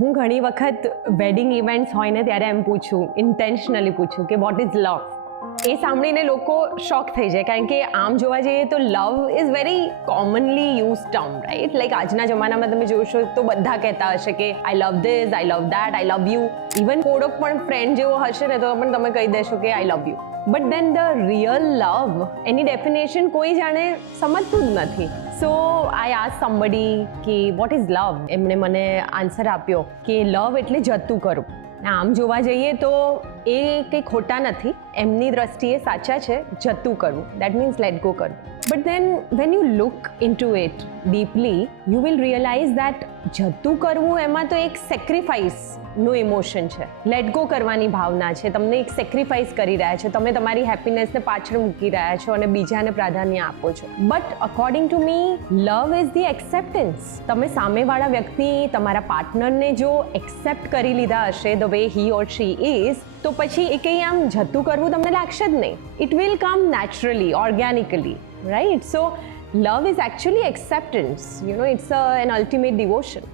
હું ઘણી વખત વેડિંગ ઇવેન્ટ્સ હોય ને ત્યારે એમ પૂછું, ઇન્ટેન્શનલી પૂછું કે વોટ ઇઝ લવ. એ સાંભળીને લોકો શોક થઈ જાય, કારણ કે આમ જોવા જઈએ તો love is very commonly use term, right? Like આજના જમાનામાં તમે જોશો તો બધા કહેતા હશે કે I love this, I love that, I love you. Even થોડોક પણ ફ્રેન્ડ જેવો હશે ને તો પણ તમે કહી દેશો કે I love you. But then the real love, any definition કોઈ જાણે સમજતું જ નથી. સો આઈ આસ્ક સમબડી કે વોટ ઇઝ લવ. એમણે મને આન્સર આપ્યો કે લવ એટલે જતું કરવું. આમ જોવા જઈએ તો એ કંઈ ખોટા નથી, એમની દ્રષ્ટિએ સાચા છે, જતું કરવું. દેટ મીન્સ લેટ ગો કરવું. But then when you look into it deeply you will realise that જતું કરવું એમાં તો એક સેક્રિફાઈસનું ઇમોશન છે, લેટ ગો કરવાની ભાવના છે. તમને એક સેક્રિફાઈસ કરી રહ્યા છો, તમે તમારી હેપીનેસને પાછળ મૂકી રહ્યા છો અને બીજાને પ્રાધાન્ય આપો છો. But according to me love is the acceptance. તમે સામેવાળા વ્યક્તિ, તમારા પાર્ટનરને જો એક્સેપ્ટ કરી લીધા હશે the way he or she is, તો પછી એ કંઈ આમ જતું કરવું તમને લાગશે જ નહીં. It will come naturally, organically, right? So love is actually acceptance, you know, it's an ultimate devotion.